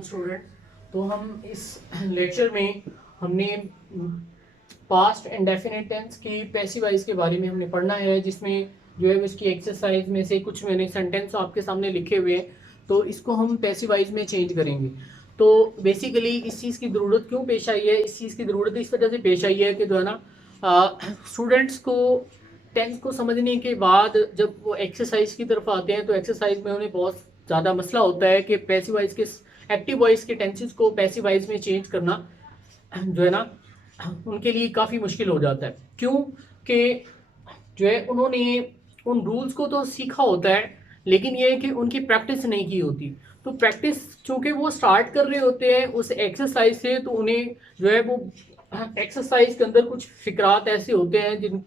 Student, तो हम इस लेक्चर में हमने पास्ट इंडेफिनिट टेंस की पैसिव वॉइस के बारे में हमने पढ़ना है, जिसमें जो है उसकी एक्सरसाइज में से कुछ मैंने सेंटेंस आपके सामने लिखे हुए हैं, तो इसको हम पैसिव वॉइस में चेंज करेंगे। तो बेसिकली इस चीज़ की ज़रूरत क्यों पेश आई है, इस चीज़ की ज़रूरत इस वजह से पेश आई है कि जो है ना स्टूडेंट्स को टेंस को समझने के बाद जब वो एक्सरसाइज की तरफ आते हैं तो एक्सरसाइज में उन्हें बहुत ज़्यादा मसला होता है कि पैसिव वॉइस के एक्टिव वॉइस के टेंसेस को पैसिव वॉइस में चेंज करना जो है ना उनके लिए काफ़ी मुश्किल हो जाता है। क्यों कि जो है उन्होंने उन रूल्स को तो सीखा होता है, लेकिन ये है कि उनकी प्रैक्टिस नहीं की होती। तो प्रैक्टिस चूँकि वो स्टार्ट कर रहे होते हैं उस एक्सरसाइज से, तो उन्हें जो है वो एक्सरसाइज के अंदर कुछ फिक्रात ऐसे होते हैं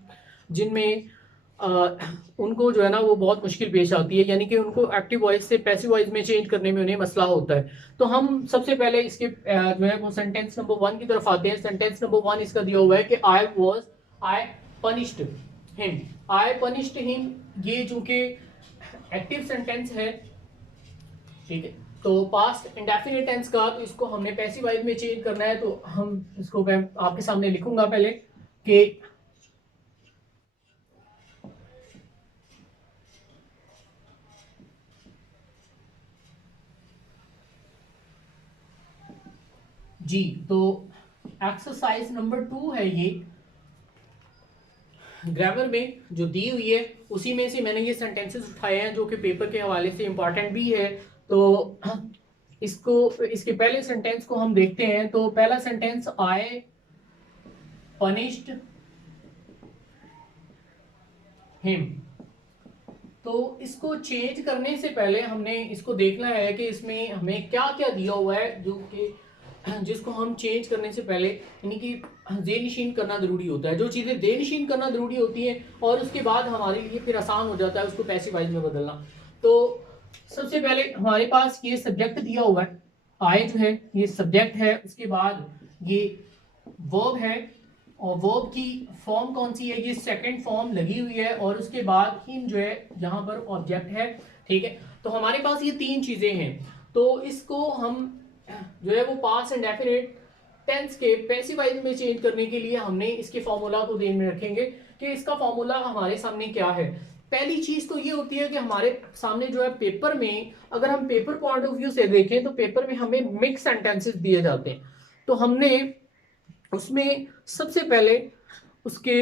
जिनमें उनको जो है ना वो बहुत मुश्किल पेश आती है, यानी कि उनको एक्टिव वॉइस से पैसिव वॉइस में चेंज करने में उन्हें मसला होता है। तो हम सबसे पहले इसके जो है वो सेंटेंस नंबर 1 की तरफ आते हैं। सेंटेंस नंबर 1 इसका दिया हुआ है कि आई पनिश्ड हिम। आई पनिश्ड हिम, ये चूंकि एक्टिव सेंटेंस है, ठीक है, तो पास्ट इंडेफिनिट टेंस का, तो इसको हमने पैसिव वॉइस में चेंज करना है। तो हम इसको मैं आपके सामने लिखूंगा पहले कि जी, तो एक्सरसाइज नंबर 2 है ये, ग्रामर में जो दी हुई है उसी में से मैंने ये सेंटेंसेस उठाए हैं जो कि पेपर के हवाले से इंपॉर्टेंट भी है। तो इसको इसके पहले सेंटेंस को हम देखते हैं। तो पहला सेंटेंस, आई पनिश्ड हिम। तो इसको चेंज करने से पहले हमने इसको देखना है कि इसमें हमें क्या क्या दिया हुआ है, जो कि जिसको हम चेंज करने से पहले यानी कि देनशीन करना ज़रूरी होता है। जो चीज़ें देनशीन करना ज़रूरी होती हैं और उसके बाद हमारे लिए फिर आसान हो जाता है उसको पैसिव वॉइस में बदलना। तो सबसे पहले हमारे पास ये सब्जेक्ट दिया हुआ है, आई जो है ये सब्जेक्ट है, उसके बाद ये वर्ब है, और वर्ब की फॉर्म कौन सी है, ये सेकंड फॉर्म लगी हुई है, और उसके बाद हिम जो है यहाँ पर ऑब्जेक्ट है, ठीक है। तो हमारे पास ये 3 चीज़ें हैं। तो इसको हम जो है वो पास्ट इंडेफिनिट टेंस के पैसिव वॉइस में चेंज करने के लिए हमने इसके फॉर्मूला को ध्यान में रखेंगे कि इसका फॉर्मूला हमारे सामने क्या है। पहली चीज तो ये होती है कि हमारे सामने जो है पेपर में, अगर हम पेपर पॉइंट ऑफ व्यू से देखें तो पेपर में हमें मिक्स सेंटेंसेस दिए जाते हैं। तो हमने उसमें सबसे पहले उसके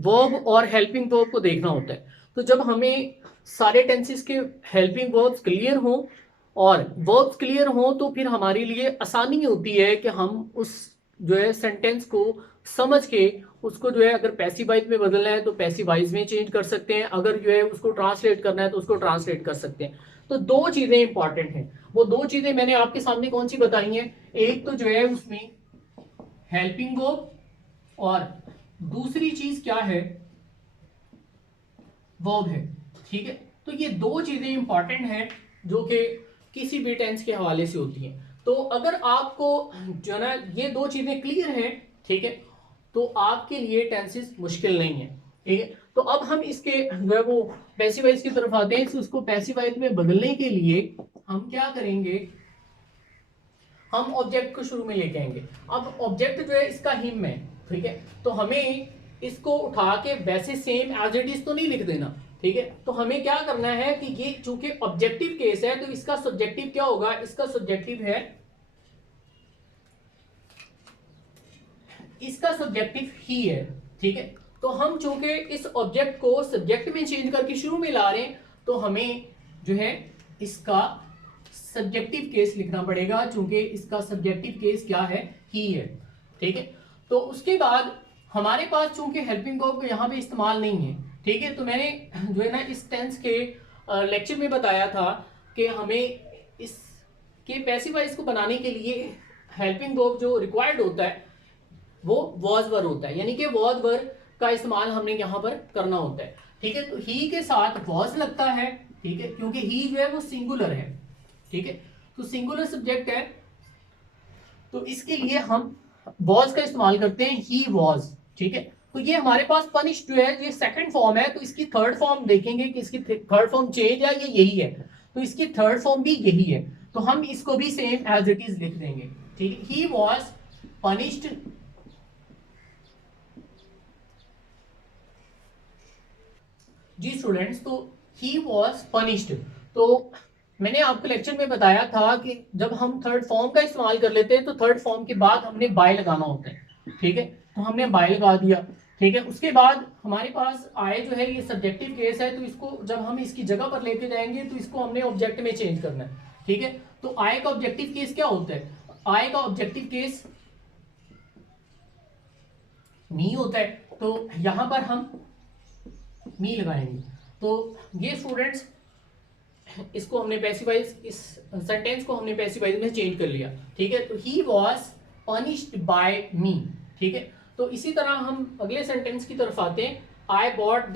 वर्ब और हेल्पिंग वर्ब को देखना होता है। तो जब हमें सारे टेंसेस के हेल्पिंग वर्ब्स क्लियर हों और वर्ब्स क्लियर हों तो फिर हमारे लिए आसानी होती है कि हम उस जो है सेंटेंस को समझ के उसको जो है अगर पैसिव वॉइस में बदलना है तो पैसिव वॉइस में चेंज कर सकते हैं, अगर जो है उसको ट्रांसलेट करना है तो उसको ट्रांसलेट कर सकते हैं। तो 2 चीजें इंपॉर्टेंट हैं। वो 2 चीजें मैंने आपके सामने कौन सी बताई हैं, एक तो जो है उसमें हेल्पिंग वर्ब, और दूसरी चीज क्या है, वर्ब है, ठीक है। तो ये 2 चीजें इंपॉर्टेंट हैं जो कि किसी भी टेंस के हवाले से होती हैं। तो अगर आपको जो ना ये 2 चीजें क्लियर हैं, ठीक है, तो आपके लिए टेंसेस मुश्किल नहीं है, ठीक है। तो अब हम इसके जो है वो पैसिव वॉइस की तरफ आते हैं। उसको पैसिव वॉइस में बदलने के लिए हम क्या करेंगे, हम ऑब्जेक्ट को शुरू में लेके आएंगे। अब ऑब्जेक्ट जो है इसका हिम है, ठीक है। तो हमें इसको उठा के वैसे सेम एज इट इज तो नहीं लिख देना, ठीक है। तो हमें क्या करना है कि ये चूंकि ऑब्जेक्टिव केस है तो इसका सब्जेक्टिव क्या होगा, इसका सब्जेक्टिव है, इसका सब्जेक्टिव ही है, ठीक है। तो हम चूंकि इस ऑब्जेक्ट को सब्जेक्ट में चेंज करके शुरू में ला रहे हैं तो हमें जो है इसका सब्जेक्टिव केस लिखना पड़ेगा, चूंकि इसका सब्जेक्टिव केस क्या है, ही है, ठीक है। तो उसके बाद हमारे पास चूंकि हेल्पिंग वर्ब यहाँ पे इस्तेमाल नहीं है, ठीक है। तो मैंने जो है ना इस टेंस के लेक्चर में बताया था कि हमें इसके पैसिव वॉइस को बनाने के लिए हेल्पिंग वर्ब जो रिक्वायर्ड होता है वो वॉज वर्ब होता है, यानी कि वॉज वर्ब का इस्तेमाल हमने यहाँ पर करना होता है, ठीक है। तो ही के साथ वॉज लगता है, ठीक है, क्योंकि ही जो है वो सिंगुलर है, ठीक है। तो सिंगुलर सब्जेक्ट है, तो इसके लिए हम वॉज का इस्तेमाल करते हैं, ही वॉज, ठीक है। तो ये हमारे पास पनिश जो है ये सेकंड फॉर्म है, तो इसकी थर्ड फॉर्म देखेंगे कि इसकी थर्ड फॉर्म चेंज है या यही है, तो इसकी थर्ड फॉर्म भी यही है, तो हम इसको भी सेम एज इट इज लिख देंगे। ठीक है, ही वॉज पनिश्ड जी स्टूडेंट्स, तो ही वॉज पनिश्ड, तो मैंने आपको लेक्चर में बताया था कि जब हम थर्ड फॉर्म का इस्तेमाल कर लेते हैं तो थर्ड फॉर्म के बाद हमने बाय लगाना होता है। ठीक है, तो हमने बाय लगा दिया। ठीक है, उसके बाद हमारे पास आए जो है ये सब्जेक्टिव केस है, तो इसको जब हम इसकी जगह पर लेके जाएंगे तो इसको हमने ऑब्जेक्ट में चेंज करना है। ठीक है, तो आय का ऑब्जेक्टिव केस क्या होता है? आय का ऑब्जेक्टिव केस मी होता है, तो यहां पर हम मी लगाएंगे। तो ये स्टूडेंट्स इसको हमने पैसिवाइज, इस सेंटेंस को हमने पैसिवाइज में चेंज कर लिया। ठीक है, तो he was punished bye me. ठीक है, तो इसी तरह हम अगले सेंटेंस की तरफ आते हैं। I bought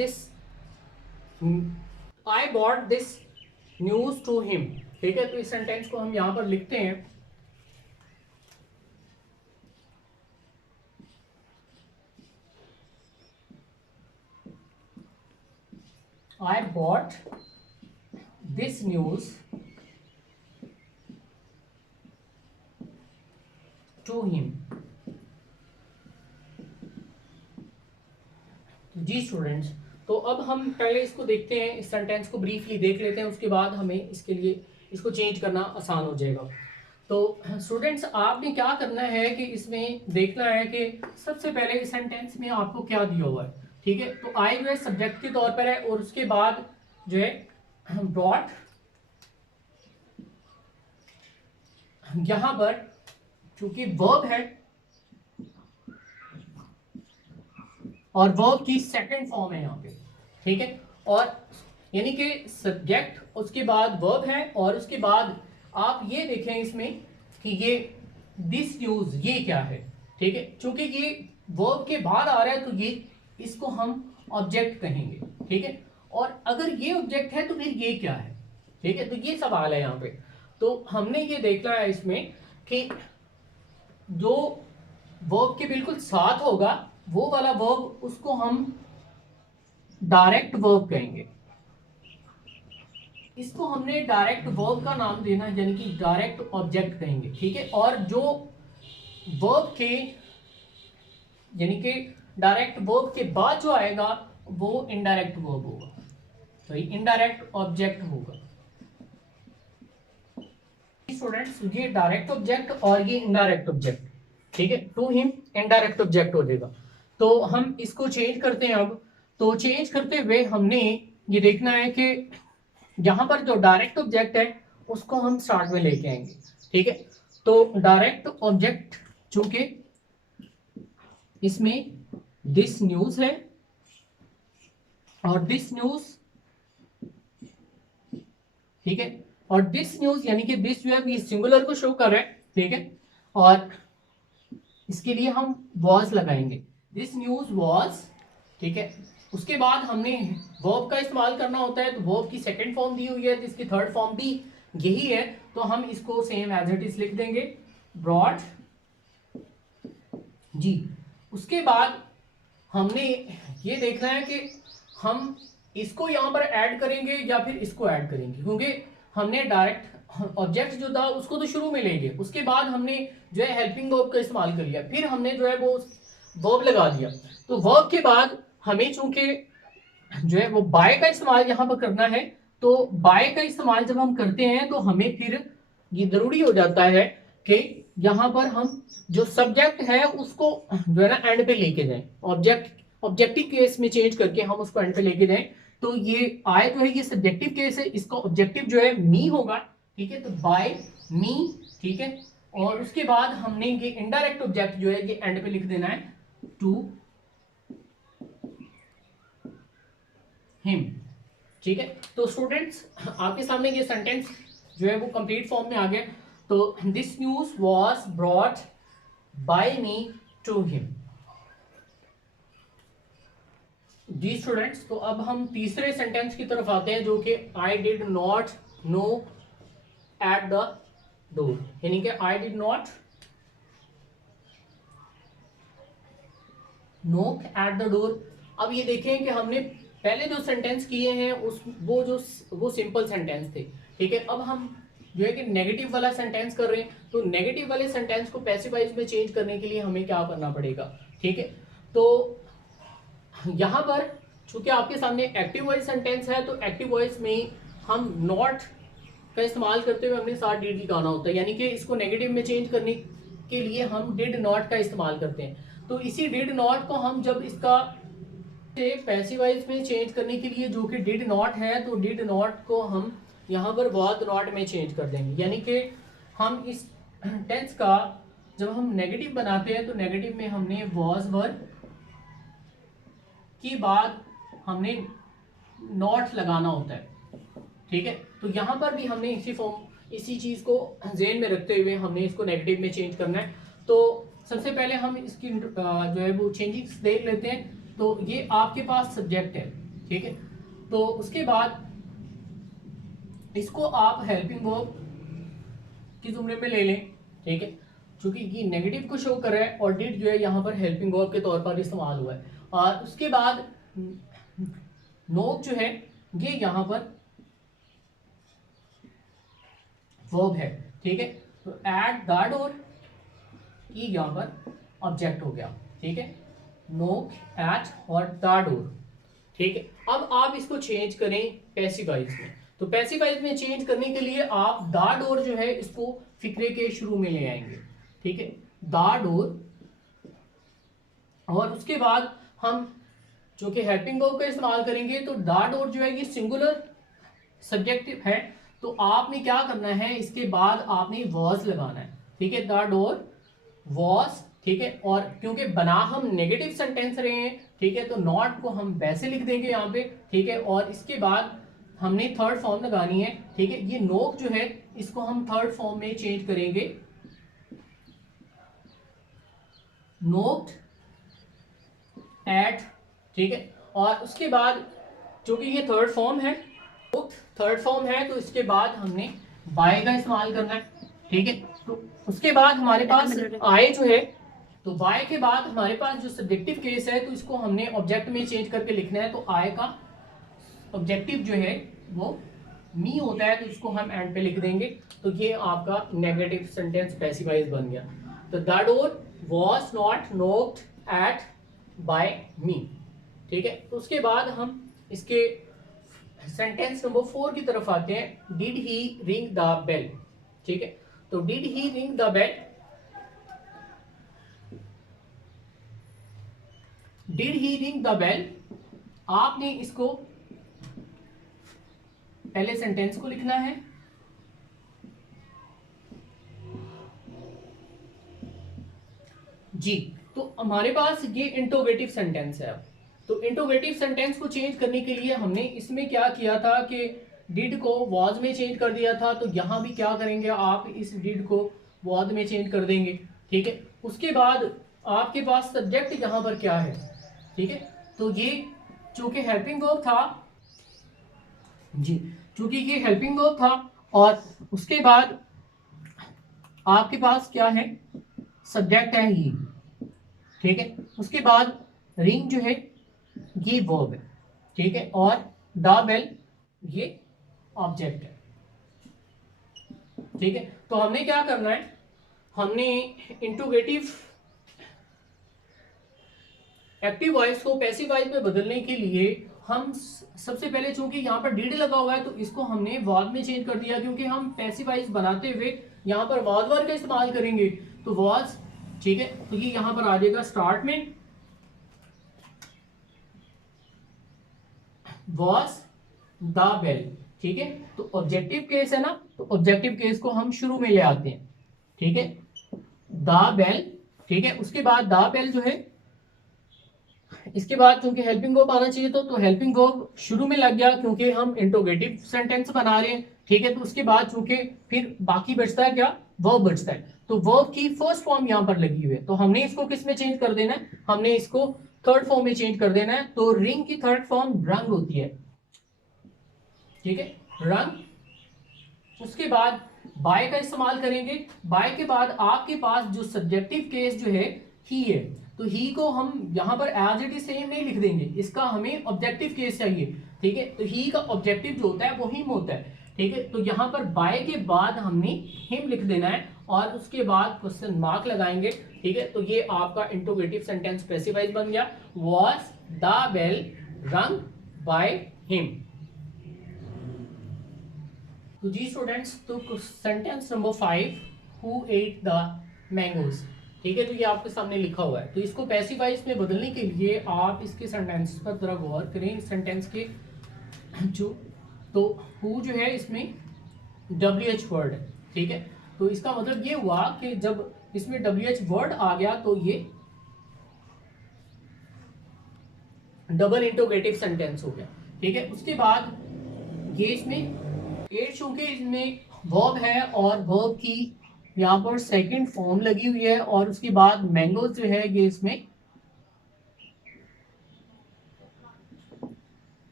this news to him. ठीक है, तो इस सेंटेंस को हम यहां पर लिखते हैं। I bought this news to him। जी स्टूडेंट्स, तो अब हम पहले इसको देखते हैं, इस सेंटेंस को ब्रीफली देख लेते हैं, उसके बाद हमें इसके लिए इसको चेंज करना आसान हो जाएगा। तो स्टूडेंट्स आपने क्या करना है कि इसमें देखना है कि सबसे पहले इस सेंटेंस में आपको क्या दिया हुआ है। ठीक है, तो आई जो है सब्जेक्ट के तौर पर है, और उसके बाद जो है ब्रॉट, यहां पर चूंकि वर्ब है और वर्ब की सेकंड फॉर्म है यहाँ पे। ठीक है, और यानी कि सब्जेक्ट उसके बाद वर्ब है, और उसके बाद आप ये देखें इसमें कि ये दिस न्यूज ये क्या है। ठीक है, चूंकि ये वर्ब के बाद आ रहा है तो ये इसको हम ऑब्जेक्ट कहेंगे। ठीक है, और अगर ये ऑब्जेक्ट है तो फिर ये क्या है। ठीक है, तो ये सवाल है यहाँ पे। तो हमने ये देखना है इसमें कि जो वर्ब के बिल्कुल साथ होगा वो वाला वर्ब, उसको हम डायरेक्ट वर्ब कहेंगे। इसको हमने डायरेक्ट वर्ब का नाम देना है, यानी कि डायरेक्ट ऑब्जेक्ट कहेंगे। ठीक है, और जो वर्ब के यानी कि डायरेक्ट वर्ब के बाद जो आएगा वो इनडायरेक्ट वर्ब होगा, तो इनडायरेक्ट ऑब्जेक्ट होगा। स्टूडेंट्स, ये डायरेक्ट ऑब्जेक्ट और ये इनडायरेक्ट ऑब्जेक्ट। ठीक है, टू हिम इनडायरेक्ट ऑब्जेक्ट हो जाएगा। तो हम इसको चेंज करते हैं अब। तो चेंज करते हुए हमने ये देखना है कि यहां पर जो डायरेक्ट ऑब्जेक्ट है उसको हम स्टार्ट में लेके आएंगे। ठीक है, तो डायरेक्ट ऑब्जेक्ट चूंकि इसमें दिस न्यूज है और दिस न्यूज, ठीक है, और दिस न्यूज यानी कि दिस जो है ये सिंगुलर को शो कर रहा है। ठीक है, और इसके लिए हम वॉज लगाएंगे, दिस न्यूज वॉज। ठीक है, उसके बाद हमने वर्ब का इस्तेमाल करना होता है, तो वर्ब की सेकंड फॉर्म दी हुई है, तो इसकी थर्ड फॉर्म भी यही है, तो हम इसको सेम एज इट इज लिख देंगे, ब्रॉड जी। उसके बाद हमने ये देखना है कि हम इसको यहां पर ऐड करेंगे या फिर इसको ऐड करेंगे, क्योंकि हमने डायरेक्ट ऑब्जेक्ट जो था उसको तो शुरू में लेंगे, उसके बाद हमने जो है हेल्पिंग वर्ब का इस्तेमाल कर लिया, फिर हमने जो है वो वर्ब लगा दिया। तो वर्ब के बाद हमें चूंकि जो है वो बाय का इस्तेमाल यहाँ पर करना है, तो बाय का इस्तेमाल जब हम करते हैं तो हमें फिर ये जरूरी हो जाता है कि यहाँ पर हम जो सब्जेक्ट है उसको जो है ना एंड पे लेके जाएं, ऑब्जेक्टिव केस में चेंज करके हम उसको एंड पे लेके जाएं। तो ये आय जो है ये सब्जेक्टिव केस है, इसका ऑब्जेक्टिव जो है मी होगा। ठीक है, तो बाय मी। ठीक है, और उसके बाद हमने ये इनडायरेक्ट ऑब्जेक्ट जो है ये एंड पे लिख देना है, टू हिम। ठीक है, तो स्टूडेंट्स आपके सामने ये सेंटेंस जो है वो कंप्लीट फॉर्म में आ गया। तो this news was brought by me to him. जी स्टूडेंट्स, तो अब हम तीसरे सेंटेंस की तरफ आते हैं, जो कि I did not know at the door, यानी कि I did not knock at the door. अब ये देखें कि हमने पहले जो सेंटेंस किए हैं उस वो सिंपल सेंटेंस थे, ठीक है। अब हम जो है कि नेगेटिव वाला सेंटेंस कर रहे हैं, तो नेगेटिव वाले सेंटेंस को पैसिव वॉइस में चेंज करने के लिए हमें क्या करना पड़ेगा, ठीक है। तो यहाँ पर चूंकि आपके सामने एक्टिव वॉइस सेंटेंस है, तो एक्टिव वॉइस में हम नॉट का इस्तेमाल करते हुए हमने साथ डिड लगाना होता है, यानी कि इसको नेगेटिव में चेंज करने के लिए हम डिड नॉट का इस्तेमाल करते हैं। तो इसी डिड नॉट को हम जब इसका पैसिव वॉइस में चेंज करने के लिए, जो कि डिड नॉट है, तो डिड नॉट को हम यहाँ पर वाज नॉट में चेंज कर देंगे। यानी कि हम इस टेंस का जब हम नेगेटिव बनाते हैं, तो नेगेटिव में हमने वाज वर के बाद हमने नॉट लगाना होता है, ठीक है। तो यहाँ पर भी हमने इसी चीज को ज़हन में रखते हुए हमने इसको नेगेटिव में चेंज करना है। तो सबसे पहले हम इसकी जो है वो चेंजिंग्स देख लेते हैं। तो ये आपके पास सब्जेक्ट है, ठीक है। तो उसके बाद इसको आप हेल्पिंग वर्ब की जुमरे में ले लें, ठीक है, क्योंकि ये नेगेटिव को शो कर रहा है और डिड जो है यहाँ पर हेल्पिंग वर्ब के तौर पर इस्तेमाल हुआ है। और उसके बाद नोक जो है ये यहाँ पर वर्ब है, ठीक है। तो एट द डोर ये यहाँ पर ऑब्जेक्ट हो गया, ठीक है, नोक एट और द डोर, ठीक है। अब आप इसको चेंज करें पैसिव वॉइस में। तो पैसिव वॉइस में चेंज करने के लिए आप द डोर जो है इसको फिक्रे के शुरू में ले आएंगे, ठीक है, द डोर। और उसके बाद हम जो कि हेल्पिंग वर्ब का इस्तेमाल करेंगे, तो द डोर जो है ये सिंगुलर सब्जेक्टिव है, तो आपने क्या करना है, इसके बाद आपने वॉज लगाना है, ठीक है, द डोर वॉज, ठीक है। और क्योंकि बना हम नेगेटिव सेंटेंस रहे हैं, ठीक है, तो नॉट को हम वैसे लिख देंगे यहाँ पे, ठीक है। और इसके बाद हमने थर्ड फॉर्म लगानी है, ठीक है। ये नोक जो है इसको हम थर्ड फॉर्म में चेंज करेंगे, नोक्ड एट, ठीक है। और उसके बाद चूंकि ये थर्ड फॉर्म है, तो इसके बाद हमने बाय का इस्तेमाल करना है, ठीक है। तो उसके बाद हमारे पास आए जो है, तो बाय के बाद हमारे पास जो सब्जेक्टिव केस है, तो इसको हमने ऑब्जेक्ट में चेंज करके लिखना है। तो आय का ऑब्जेक्टिव जो है वो मी होता है, तो इसको हम एंड पे लिख देंगे। तो ये आपका नेगेटिव सेंटेंस पैसिवाइज बन गया। तो the door was not knocked at by me, ठीक है। तो उसके बाद हम इसके सेंटेंस नंबर 4 की तरफ आते हैं। Did he ring the bell, ठीक है। तो did he ring the bell, did he ring the bell, आपने इसको पहले सेंटेंस को लिखना है, जी। तो हमारे पास ये इंटरोगेटिव सेंटेंस है। तो इंटरोगेटिव सेंटेंस को चेंज करने के लिए हमने इसमें क्या किया था कि डिड को वॉज में चेंज कर दिया था। तो यहां भी क्या करेंगे, आप इस डिड को वॉज में चेंज कर देंगे, ठीक है। उसके बाद आपके पास सब्जेक्ट यहां पर क्या है, ठीक है। तो ये चूंकि हेल्पिंग वर्ब था, जी, चूंकि ये हेल्पिंग वर्ब था, और उसके बाद आपके पास क्या है, सब्जेक्ट है ही, ठीक है। उसके बाद रिंग जो है ये वर्ब है, ठीक है, और द बेल ये ऑब्जेक्ट है, ठीक है। तो हमने क्या करना है, हमने इंट्रोगेटिव एक्टिव वॉइस को पैसिव वॉइस में बदलने के लिए हम सबसे पहले, चूंकि यहाँ पर डिड लगा हुआ है, तो इसको हमने वॉज में चेंज कर दिया, क्योंकि हम पैसिव वॉइस बनाते हुए यहाँ पर वॉज वर्ब का इस्तेमाल करेंगे। तो वॉज, ठीक है, तो ये यहाँ पर आ जाएगा स्टार्ट में, वॉज द बेल, ठीक है। तो ऑब्जेक्टिव केस है ना, तो ऑब्जेक्टिव केस को हम शुरू में ले आते हैं, ठीक है, द बेल, ठीक है। उसके बाद द बेल जो है, इसके बाद क्योंकि हेल्पिंग वर्ब आना चाहिए, तो हेल्पिंग वर्ब शुरू में लग गया, क्योंकि हम इंट्रोगेटिव सेंटेंस बना रहे हैं, ठीक है। तो उसके बाद चूंकि फिर बाकी बचता है क्या, वर्ब बचता है, तो वर्ब की फर्स्ट फॉर्म यहाँ पर लगी हुई है। तो हमने इसको किस में चेंज कर देना है, हमने इसको थर्ड फॉर्म में चेंज कर देना है। तो रिंग की थर्ड फॉर्म रंग होती है, ठीक है, रंग। उसके बाद बाय का इस्तेमाल करेंगे। बाय के बाद आपके पास जो सब्जेक्टिव केस जो है ही है, तो ही को हम यहाँ पर एज इट इज सेम नहीं लिख देंगे, इसका हमें ऑब्जेक्टिव केस चाहिए, ठीक है। तो ही का ऑब्जेक्टिव जो होता है वो हिम होता है, ठीक है। तो यहाँ पर बाय के बाद हमने हिम लिख देना है और उसके बाद क्वेश्चन मार्क लगाएंगे, ठीक है। तो ये आपका इंट्रोगेटिव सेंटेंस स्पेसिफाइज बन गया, वॉज द बेल रंग बाय हिम। तो जी स्टूडेंट्स, तो sentence number 5, who at the mangoes, ठीक है। तो ये आपके सामने लिखा हुआ है। तो इसको पैसिवाइज में बदलने के लिए आप इसके सेंटेंस पर जरा गौर करें। सेंटेंस के जो तो हु जो है इसमें WH वर्ड है, ठीक है। तो इसका मतलब ये हुआ कि जब इसमें WH वर्ड आ गया तो ये डबल इंट्रोगेटिव सेंटेंस हो गया, ठीक है। उसके बाद ये इसमें एट, चूंकि इसमें वर्ब है और वर्ब की यहाँ पर सेकंड फॉर्म लगी हुई है और उसके बाद मैंगोज जो है ये इसमें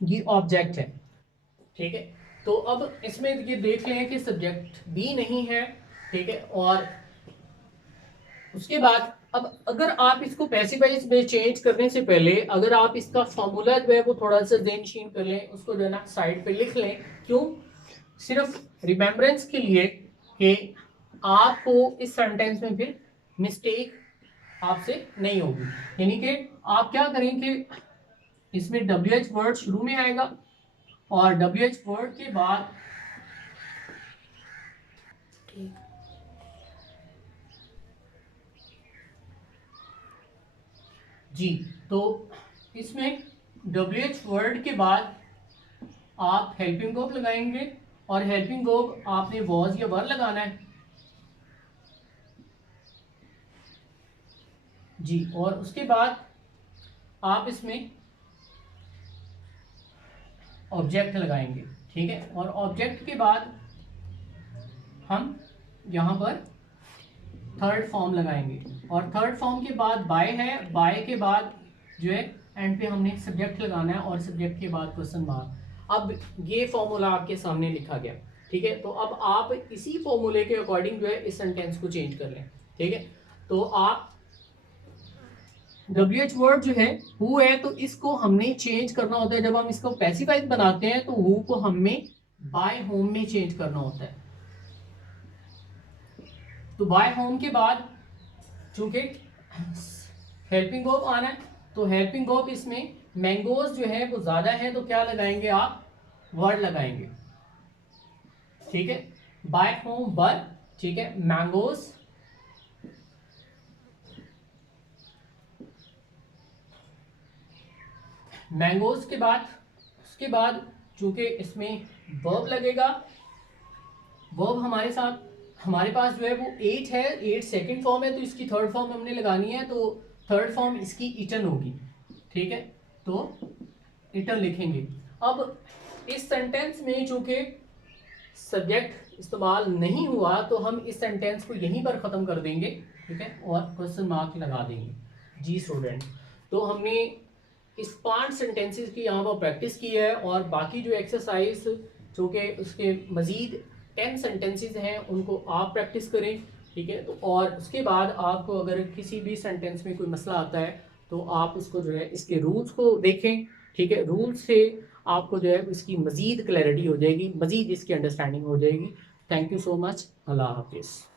ये ऑब्जेक्ट है, ठीक है। तो अब इसमें ये देख लें कि सब्जेक्ट भी नहीं है, ठीक है। और उसके बाद अब अगर आप इसको पैसिवाइज में चेंज करने से पहले अगर आप इसका फॉर्मूला जो है वो थोड़ा सा ज़हनशीन कर लें, उसको जो है ना साइड पे लिख लें। क्यों? सिर्फ रिमेम्बरेंस के लिए कि आपको इस सेंटेंस में फिर मिस्टेक आपसे नहीं होगी। यानी कि आप क्या करें कि इसमें WH वर्ड शुरू में आएगा और WH वर्ड के बाद जी, तो इसमें WH वर्ड के बाद आप हेल्पिंग वर्ब लगाएंगे और हेल्पिंग वर्ब आपने वॉज या वर लगाना है जी। और उसके बाद आप इसमें ऑब्जेक्ट लगाएंगे, ठीक है। और ऑब्जेक्ट के बाद हम यहाँ पर थर्ड फॉर्म लगाएंगे और थर्ड फॉर्म के बाद बाय है, बाय के बाद जो है एंड पे हमने सब्जेक्ट लगाना है और सब्जेक्ट के बाद क्वेश्चन मार्क। अब ये फॉर्मूला आपके सामने लिखा गया, ठीक है। तो अब आप इसी फॉर्मूले के अकॉर्डिंग जो है इस सेंटेंस को चेंज कर लें, ठीक है। तो आप WH वर्ड जो है हु है तो इसको हमने चेंज करना होता है। जब हम इसको पैसिफाइड बनाते हैं तो हु को हमें बाय होम में चेंज करना होता है। तो बाय होम के बाद चूंकि हेल्पिंग वर्ब आना है तो हेल्पिंग वर्ब इसमें मैंगोज जो है वो ज्यादा है तो क्या लगाएंगे आप? वर्ड लगाएंगे, ठीक है। बाय होम वर, ठीक है। मैंगोज मैंगोज के बाद उसके बाद चूंकि इसमें वर्ब लगेगा, वर्ब हमारे पास जो है वो 8 है, 8 सेकंड फॉर्म है तो इसकी थर्ड फॉर्म हमने लगानी है। तो थर्ड फॉर्म इसकी इटन होगी, ठीक है। तो इटन लिखेंगे। अब इस सेंटेंस में चूंकि सब्जेक्ट इस्तेमाल नहीं हुआ तो हम इस सेंटेंस को यहीं पर ख़त्म कर देंगे, ठीक है। और क्वेश्चन मार्क लगा देंगे। जी स्टूडेंट, तो हमने इस 5 सेंटेंसेस की यहाँ पर प्रैक्टिस की है और बाकी जो एक्सरसाइज जो कि उसके मज़ीद 10 सेंटेंसेस हैं उनको आप प्रैक्टिस करें, ठीक है। तो और उसके बाद आपको अगर किसी भी सेंटेंस में कोई मसला आता है तो आप उसको जो है इसके रूल्स को देखें, ठीक है। रूल्स से आपको जो है इसकी मज़ीद क्लैरिटी हो जाएगी, मज़ीद इसकी अंडरस्टैंडिंग हो जाएगी। Thank you so much. अल्लाह हाफिज़।